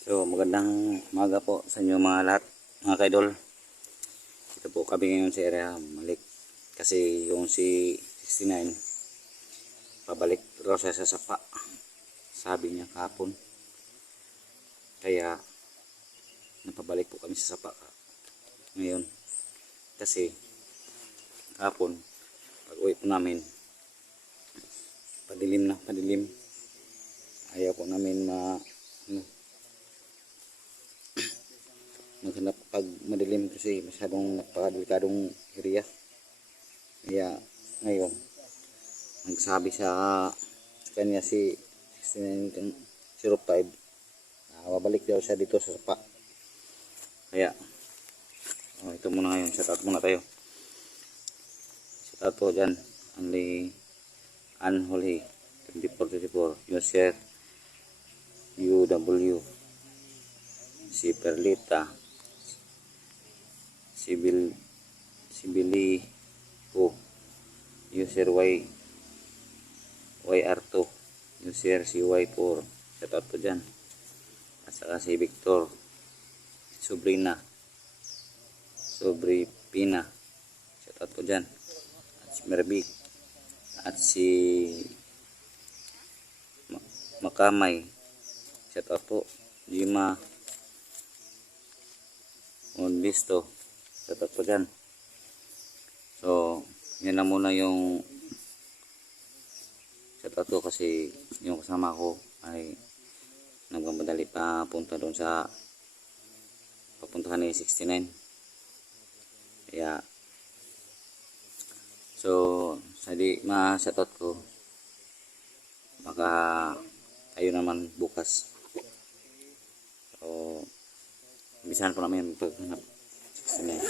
So magandang umaga po sa inyo mga lahat, mga kaidol. Ito po kami ngayon sa area Malik. Kasi yung si 69 pabalik raw siya sa sapa, sabi niya kahapon. Kaya napabalik po kami sa sapa ngayon. Kasi kahapon pag uwi po namin, padilim. Ayaw po namin maghanap pag madilim kasi masyadong napakadelikadong area. Kaya ngayon nagsabi sa kanya si 6905 babalik daw siya dito sa sapa. Kaya ito muna ngayon, shout out muna tayo. Shout out po dyan Anli Anholi 2424 User UW si Perlita Sibili po user YR2 user CY4. Shout out po dyan. At saka si Victor Sobrina Sobripina, shout out po dyan. At si Merby at si Makamay, shout out po. Jima Onlisto, shout out po dyan. So yan na muna yung shout out ko kasi yung kasama ko ay nagmamadali pa punta doon sa papuntahan ni 69. Kaya so sa di ma-shout out ko, baka tayo naman bukas. So umpisahan po namin paghanap 69.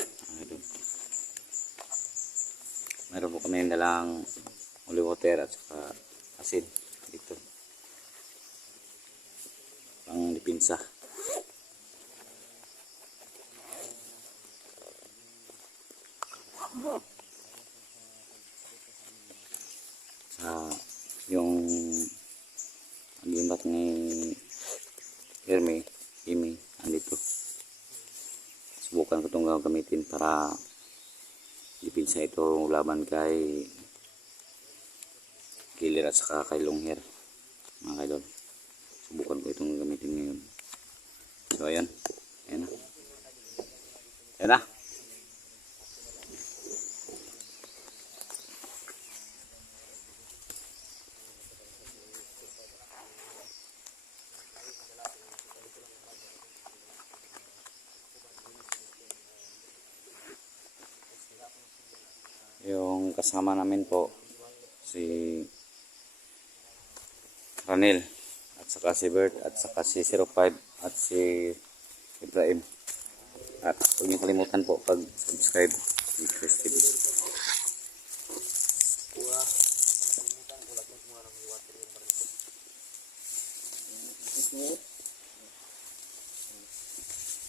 Meron po kami dalang holy water at saka asin dito pang dipinsa. Sa yung agimat ni Imi andito, subukan ko itong gamitin para dipinsa ito laban kay Killer at saka kay Longhair, mga kaidol. Subukan ko itong gamitin ngayon. So ayan na yung kasama namin po, si Ranil at saka si Bert at saka si 05 at si Ibrahim. At huwag niyo kalimutan po pag subscribe si Chris TV.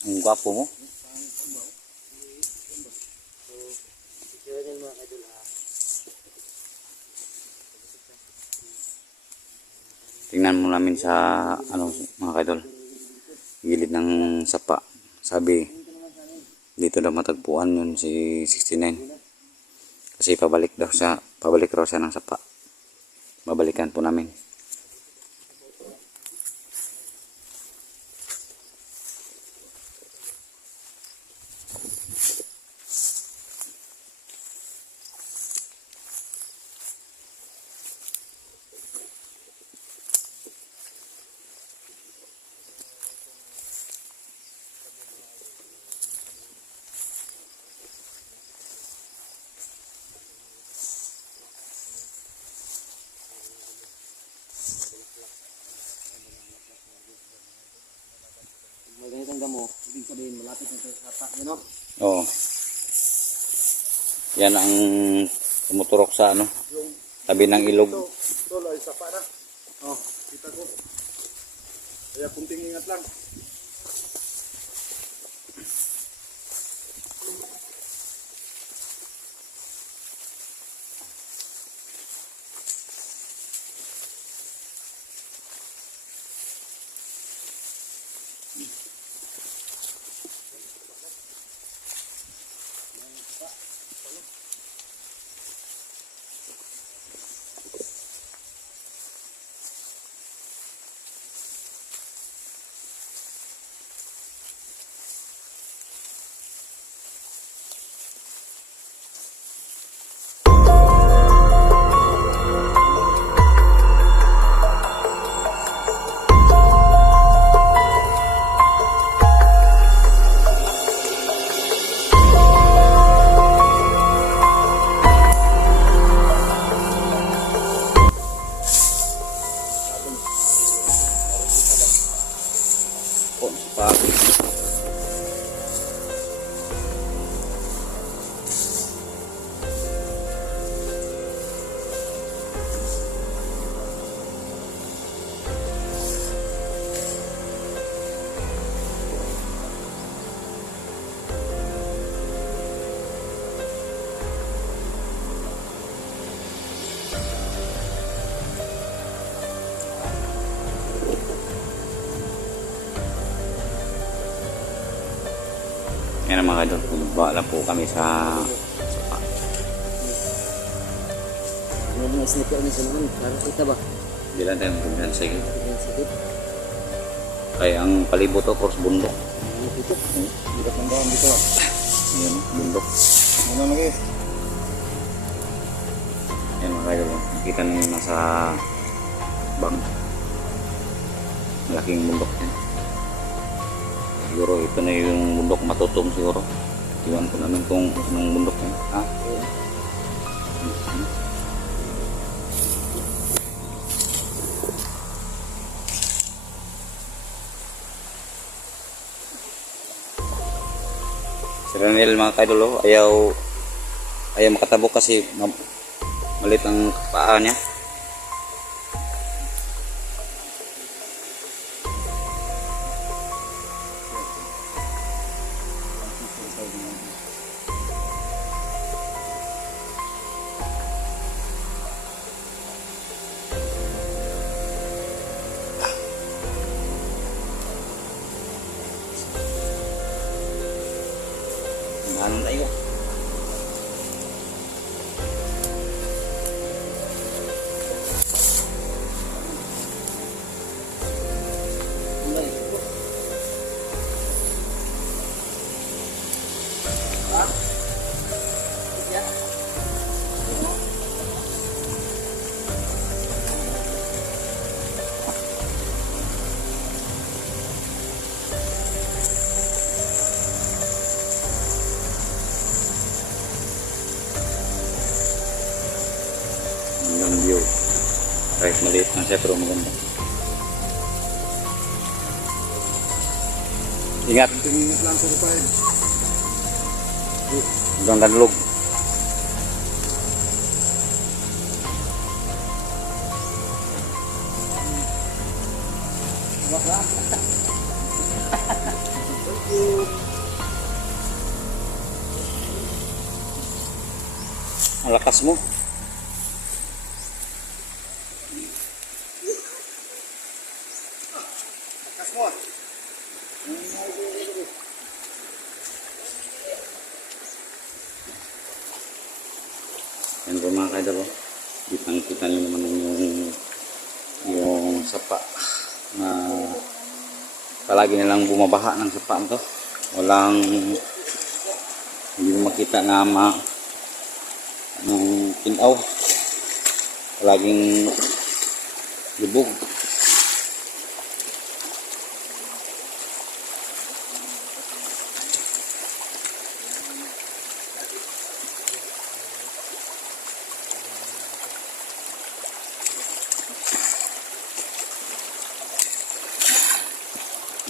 Ang gwapo mo. Tingnan mo namin sa mga kaidol, gilid ng sapa. Sabi dito daw matagpuan yun si 69 kasi pabalik raw siya ng sapa. Babalikan po namin. May ganitong damo, ibig sabihin malapit na sa sapa, you know? Oo. Yan ang tumuturok sa tabi ng ilog. Ito ay sapa na. Oh, kita ko. Kaya kunting ingat lang. po sa pag yan ang mga idol. Bumaba lang po kami sa sapa. May mga sniper ni sa naman, para kita ba? Hindi lang tayo magbibihan sa gilid. Ang sakit. Kaya ang palibot to, course bundok. Ang pito. Bigat ng daan dito. Ayan, bundok. Ano lagi? Ayan mga idol. Nakita ninyo nasa bang. Malaking bundok yan. Siguro ito na yung bundok matutong siguro. Iwan ko namin kung anong bundok yan. Ha? Si Ranel mga kaidol, oh, ayaw makatabok kasi malit ang paa niya. Anong tayo? Ang view. Kahit maliit na siya pero maganda. Ingat. Tingin lang sa rupay. Hanggang danlog. Ang lakas mo. Kas mo. Yan po mga kaidol. Kitang-kita nyo naman yung sapa na palagi nilang bumabaha ng sapa nito. Walang hindi mo makita na ng tinaw. Palaging lubog.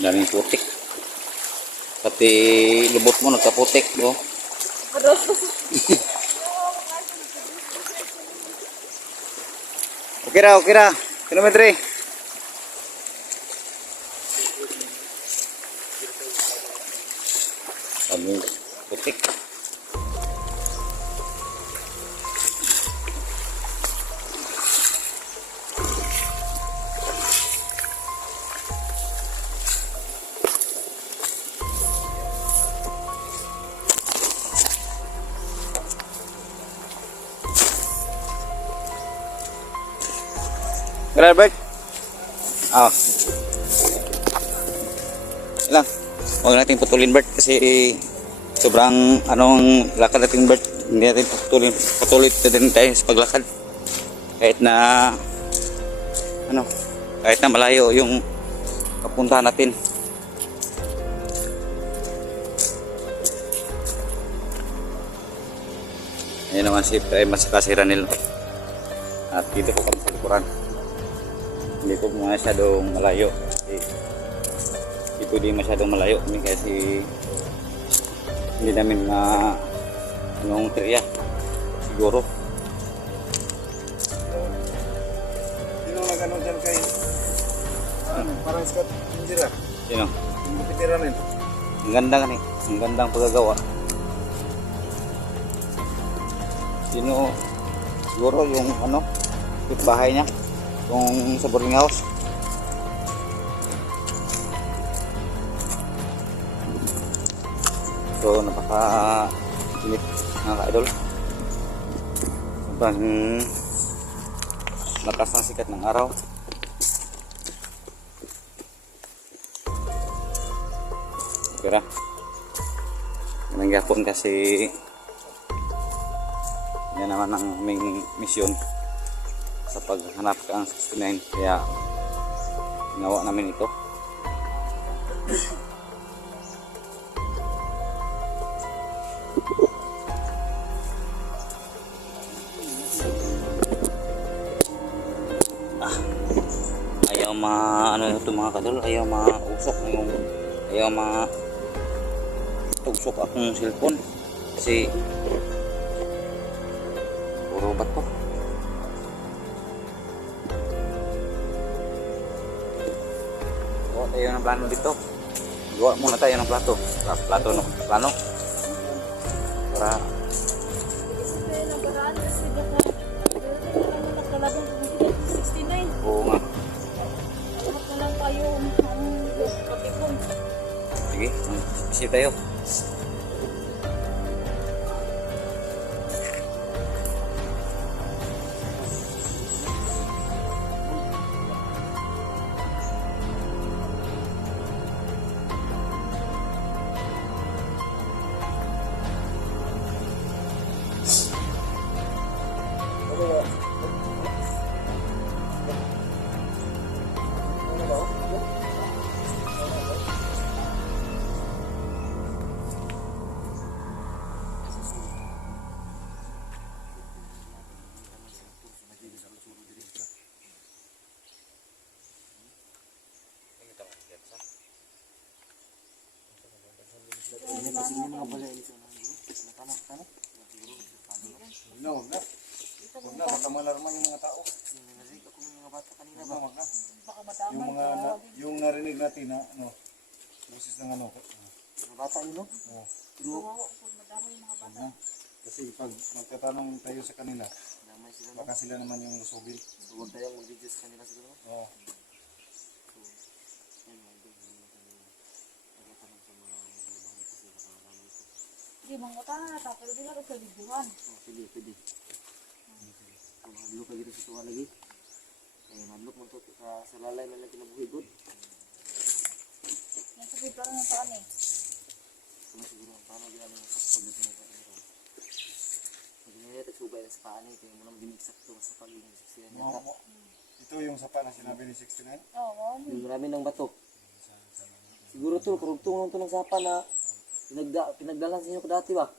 Daming putik. Pati lubot mo nagkaputik, oh. Okay ra, okay ra. Kilometre. Daming putik. Kaya Albert? Ilang? Huwag natin putulin Bert kasi sobrang anong lakad natin Bert. Hindi natin putulin. Patuloy din tayo sa paglakad. Kahit na malayo yung papuntahan natin. Ayan naman si Ranel. At dito po kami sa likuran. Hindi po masyadong malayo. Dito pwede masyadong malayo kami kasi hindi namin na anong teriya siguro. Sino nag-ano dyan kay... parang Scott Injira. Sino? Yung bukitira rin. Ang ganda nga ang gandang pagkagawa. Sino siguro yung ano bahay niya yung sa boarding house. So napaka init mga ka-idol. Sobrang lakas ng sikat ng araw. Kira nangyapon kasi yan naman ang aming misyon sa paghanap ka ng 69 kaya ginawa namin ito. Ayaw ano ito mga kadol, ayaw mausok yung ayaw tugsok akong cellphone kasi puro bato. Gawa tayo ng plano dito. Gawa muna tayo ng plano para oo nga. Sige, isip tayo. No, wag na. Wag na, baka malarman yung mga tao. Wag na. Yung mga, yung narinig natin na, ano, boses ng ano. Mga bata yun, no? Oo. Wag na. Kasi pag magtatanong tayo sa kanila, Damay sila, no? baka sila naman yung lusubin. So, huwag tayong mag-video sa kanila siguro. Oo. Di mangutana na ta, pero di na sa videohan. Pwede. Kung hadlok ka dito sa tuwa lagi. Hadlok mo to sa lalay na lagi nabuhigod. Yan sa video ng taan eh. Kung siguro ang paano ginano yung pagdating na sa ito. Pag ginayat at subay na sa paan eh, kaya mo naman dinigsak to sa pag-inig sa siya niya. Ito yung sapa na sinabi ni 69. Oo, Yung marami ng bato. Siguro to, karugtong to ng sapa na pinagdalan sa inyo ko dati ba?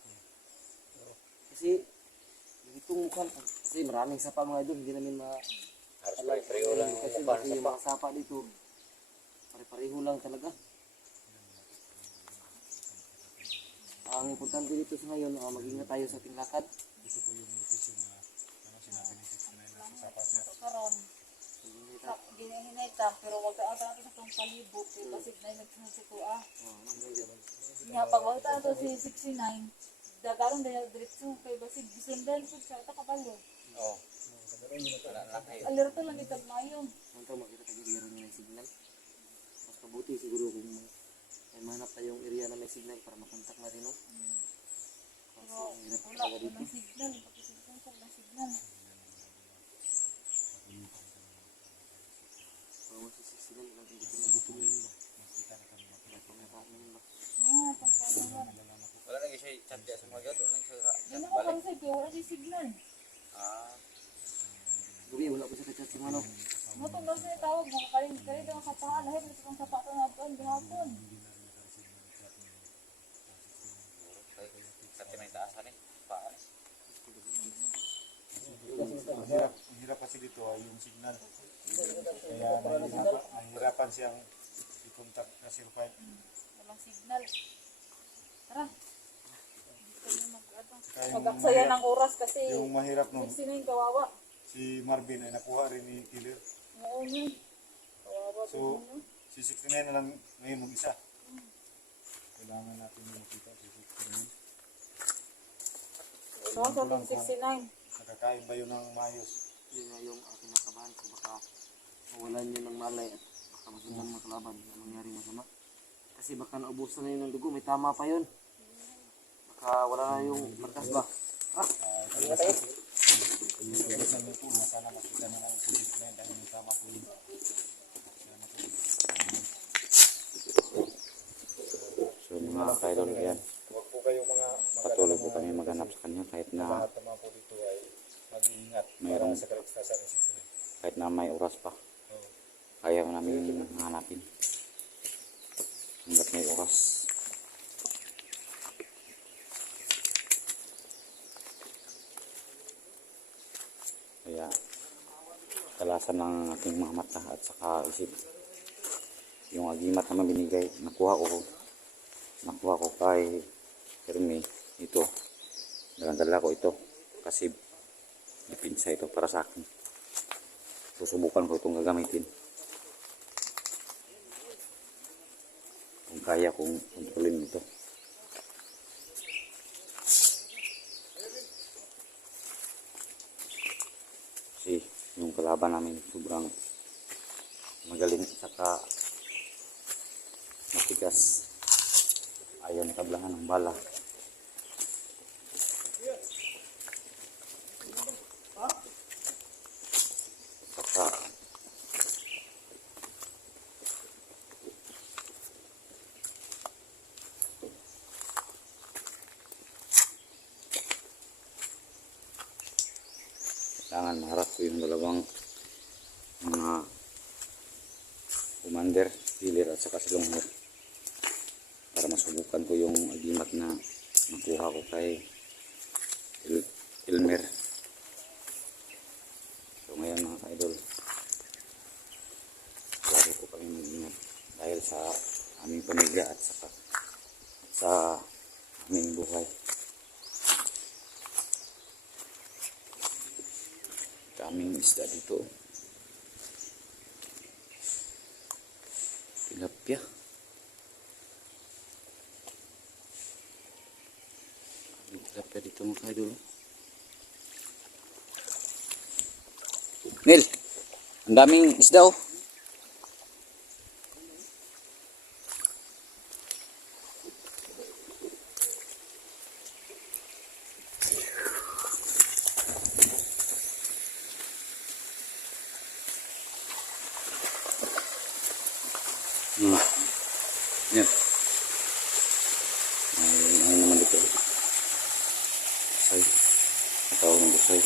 Kasi itong mukha, kasi maraming sapa mga idol, hindi namin Pareho lang kasi yung mga sapa dito, pare-pareho lang talaga. Ang importante dito sa ngayon, mag-ingat tayo sa ating lakad. Ito po yung location na ano sinabi ni 69 na sa sapa siya. karon. Ginahinay ta, pero wag ka ata natin itong palibot. Kasi na nagsinasikuha. Nga, pag wag ta ito si 69, dagaron dahil diretso kay basig gisundan po sa ito kabalo. Oo. Alerto lang dito mayon. Mantaw makita tayo area na may signal. Mas mabuti siguro kung may mahanap tayong area na may signal para makontak na rin, no? Pero wala ko ng signal. Pakisignal ko ng signal. Kung mas signal lang kung dito nagituloy yun ba? Wala pang nakain ba? Pagkano yan. Wala lagi siya chat dia sa mga gato lang siya Yan ako pang sa iyo, wala si signal. Gabi, wala po sa kachat si Mano. Motong daw siya tawag, makakaling daw sa paan. Lahit na itong sapato na ito, gihapon. Kasi may taasan eh. Paan. Ang hirap kasi dito ay yung signal. Kaya nahihirapan siyang contact na 05. Walang signal. Tara. Hindi kami Saka yung mag-aksaya ng oras kasi Yung mahirap nun, 69 kawawa. si Marvin ay nakuha rin ni Killer. Oo nga. Kawawa So, din yun. si 69 na lang ngayon mag-isa. Kailangan natin yung makita si 69. Ito sa ating 69. Nakakain ba yun ng mayos? Yun nga yung aking nakabahan ko, baka mawalan yun ng malay at baka masundan makalaban na mangyari masama. Kasi baka naubusan na yun ng dugo, may tama pa yun. Baka wala na yung markas ba? Ha? Yung pagkasan nito, sana makita na lang si 69 dahil may tama po yun. So mga kaidol, yan. Huwag po kayong mga Patuloy po kami maghanap sa kanya kahit na lahat naman po dito ay mag-iingat Mayroong- para sa kaligtasan ng 69. kahit na may oras pa. Oo. Kaya namin hanapin. Hanggat may oras. Kaya kalasan ng ating mga mata at saka isip. Yung agimat na binigay, nakuha ko kay Herme ito. Dalang-dala ko ito kasi dipinsa ito para sa akin. Susubukan ko itong gagamitin. Kung kaya kong kontrolin ito. Kasi yung kalaban namin sobrang magaling saka matigas. Ayaw nakablangan ng bala. Saka kailangan maharap ko yung dalawang mga commander, Killer at saka si Longhorn para masubukan ko yung agimat na nakuha ko kay Elmer. So ngayon mga ka-idol, lagi ko kami mag-ingat dahil sa aming pamilya at saka sa aming buhay. Kaming isda dito. Tilapia. Kaming tilapia dito mga kaidol. Nil, ang daming isda oh. Yan. Ay naman dito. Busay. Matawag ng busay.